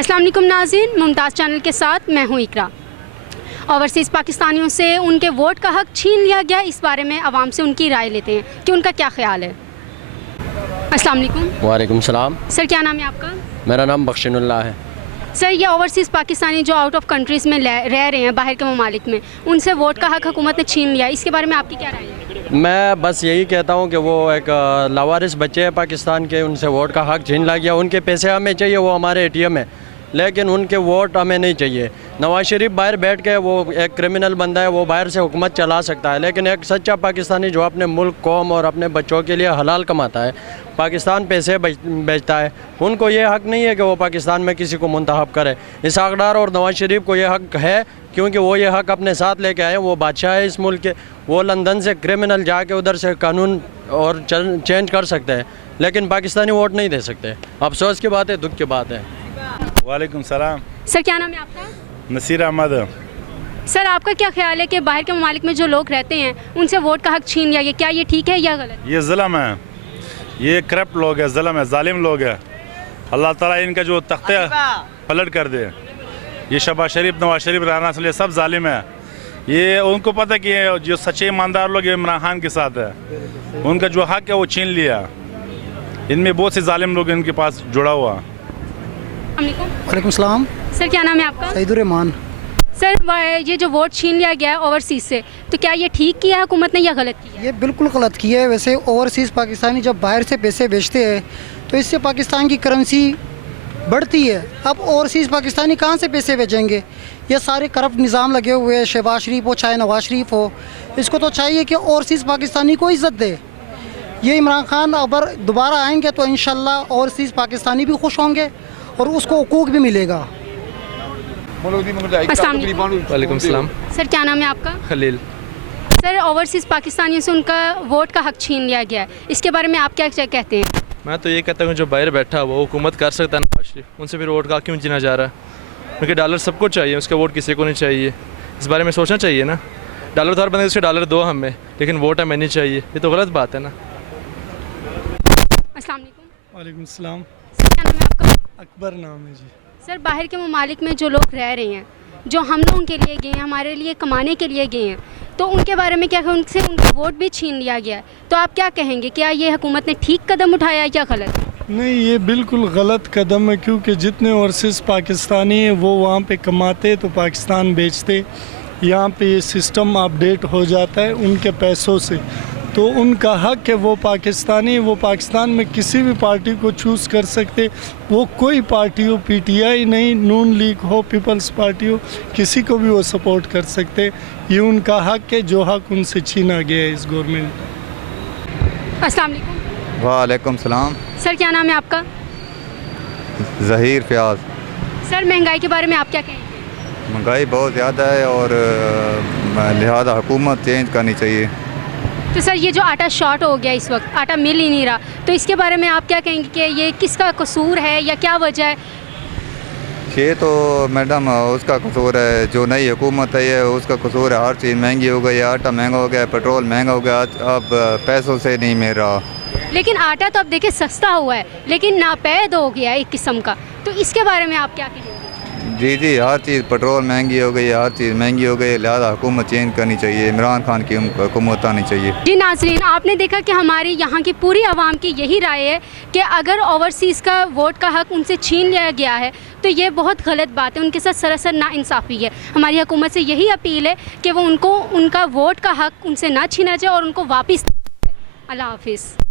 अस्सलाम वालेकुम नाज़रीन, मुमताज़ चैनल के साथ मैं हूँ इकरा। ओवरसीज़ पाकिस्तानियों से उनके वोट का हक़ छीन लिया गया, इस बारे में आवाम से उनकी राय लेते हैं कि उनका क्या ख्याल है। अस्सलाम वालेकुम। वालेकुम सलाम। सर, क्या नाम है आपका? मेरा नाम बख्शिनुल्लाह है। सर, ये ओवरसीज़ पाकिस्तानी जो आउट ऑफ कंट्रीज़ में रह रहे हैं, बाहर के ममालिक में, उनसे वोट का हक़ हुकूमत ने छीन लिया, इसके बारे में आपकी क्या राय है? मैं बस यही कहता हूँ कि वो एक लावारिस बच्चे हैं पाकिस्तान के, उनसे वोट का हक़ छीन लिया गया। उनके पैसे हमें चाहिए, वो हमारे ATM है, लेकिन उनके वोट हमें नहीं चाहिए। नवाज शरीफ बाहर बैठ के, वो एक क्रिमिनल बंदा है, वो बाहर से हुकूमत चला सकता है, लेकिन एक सच्चा पाकिस्तानी जो अपने मुल्क, कौम और अपने बच्चों के लिए हलाल कमाता है, पाकिस्तान पैसे बेचता है, उनको ये हक़ नहीं है कि वो पाकिस्तान में किसी को मुंतखब करे। इसहाक़ डार और नवाज शरीफ को ये हक़ है, क्योंकि वो ये हक़ अपने साथ लेके आए, वो बादशाह है इस मुल्क के। वो लंदन से क्रिमिनल जाके उधर से कानून और चेंज कर सकते हैं, लेकिन पाकिस्तानी वोट नहीं दे सकते। अफसोस की बात है, दुख की बात है। वालेकुम सलाम। सर, क्या नाम है आपका? नसीर अहमद। सर, आपका क्या ख्याल है कि बाहर के ममालिक में जो लोग रहते हैं उनसे वोट का हक़ छीन लिया गया, क्या ये ठीक है या गलत? ये जुल्म है, ये करप्ट लोग है, जुल्म है, जालिम लोग है। अल्लाह ताला इनका जो तख्ते पलट कर दे। ये शहबाज शरीफ, नवाज शरीफ, राना सलीम सब जालिम है। ये उनको पता है कि जो सच्चे ईमानदार लोग इमरान खान के साथ है, उनका जो हक़ है वो छीन लिया। इनमें बहुत से जालिम लोग इनके पास जुड़ा हुआ। वालेकुम सलाम। सर, क्या नाम है आपका? सईदुर रहमान। सर, ये जो वोट छीन लिया गया है ओवरसीज़ से, तो क्या ये ठीक किया है हुकूमत ने या गलत किया? ये बिल्कुल गलत किया है। वैसे ओवरसीज़ पाकिस्तानी जब बाहर से पैसे बेचते हैं तो इससे पाकिस्तान की करेंसी बढ़ती है। अब ओवरसीज़ पाकिस्तानी कहाँ से पैसे भेजेंगे? ये सारे करप्ट निज़ाम लगे हुए हैं, शहबाज शरीफ हो चाहे नवाज शरीफ हो, इसको तो चाहिए कि ओवरसीज़ पाकिस्तानी को इज़्ज़त दे। ये इमरान खान अगर दोबारा आएंगे तो इंशाल्लाह ओवरसीज़ पाकिस्तानी भी खुश होंगे और उसको हुकूक भी मिलेगा। वालेकुम सलाम। सर, क्या नाम है आपका? खलील। सर, ओवरसीज़ पाकिस्तानियों से उनका वोट का हक़ छीन लिया गया है, इसके बारे में आप क्या कहते हैं? मैं तो ये कहता हूँ जो बाहर बैठा वो हुकूमत कर सकता है नवाज शरीफ, उनसे फिर वोट का क्यों छीना जा रहा है? क्योंकि डॉलर सबको चाहिए, उसका वोट किसी को नहीं चाहिए। इस बारे में सोचना चाहिए ना। डॉलर तो हर बंदे उसके डॉलर दो हमें, लेकिन वोट हमें नहीं चाहिए, ये तो गलत बात है ना। अस्सलाम वालेकुम। वालेकुम सलाम। सर, क्या नाम है आपका? अकबर नाम है जी। सर, बाहर के ममालिक में जो लोग रह रहे हैं, जो हम लोगों के लिए गए हैं, हमारे लिए कमाने के लिए गए हैं, तो उनके बारे में क्या, उनसे उनका वोट भी छीन लिया गया है, तो आप क्या कहेंगे? क्या ये हुकूमत ने ठीक कदम उठाया या गलत? नहीं, ये बिल्कुल गलत कदम है, क्योंकि जितने ओवरसीज़ पाकिस्तानी हैं वो वहाँ पे कमाते तो पाकिस्तान बेचते। यहाँ पे ये सिस्टम अपडेट हो जाता है उनके पैसों से, तो उनका हक़ है, वो पाकिस्तानी, वो पाकिस्तान में किसी भी पार्टी को चूज़ कर सकते। वो कोई पार्टी हो, PTI नहीं, नून लीग हो, पीपल्स पार्टी हो, किसी को भी वो सपोर्ट कर सकते। ये उनका हक़ है, जो हक़ उनसे छीना गया है इस गवर्नमेंट। अस्सलाम वालेकुम। वालेकुम सलाम। सर, क्या नाम है आपका? ज़हीर फ़याज़। सर, महंगाई के बारे में आप क्या कहेंगे? महंगाई बहुत ज़्यादा है और लिहाजा हुकूमत चेंज करनी चाहिए। तो सर, ये जो आटा शॉर्ट हो गया, इस वक्त आटा मिल ही नहीं रहा, तो इसके बारे में आप क्या कहेंगे कि ये किसका कसूर है या क्या वजह है? ये तो मैडम उसका कसूर है, जो नई हुकूमत है ये उसका कसूर है। हर चीज़ महंगी हो गई है, आटा महंगा हो गया है, पेट्रोल महंगा हो गया, अब पैसों से नहीं मिल रहा। लेकिन आटा तो अब देखिए सस्ता हुआ है, लेकिन नापैद हो गया है एक किस्म का, तो इसके बारे में आप क्या कहेंगे? जी जी, हर चीज़, पेट्रोल महंगी हो गई है, हर चीज़ महंगी हो गई है, लिहाजा हुकूमत चेंज करनी चाहिए, इमरान खान की हुकूमत आनी चाहिए। जी नाज़रीन, आपने देखा कि हमारी यहाँ की पूरी आवाम की यही राय है कि अगर ओवरसीज़ का वोट का हक़ उनसे छीन लिया गया है तो ये बहुत गलत बात है, उनके साथ सरासर नाइंसाफ़ी है। हमारी हुकूमत से यही अपील है कि वो उनका वोट का हक़ उनसे ना छीना जाए और उनको वापस। अल्लाह हाफिज़।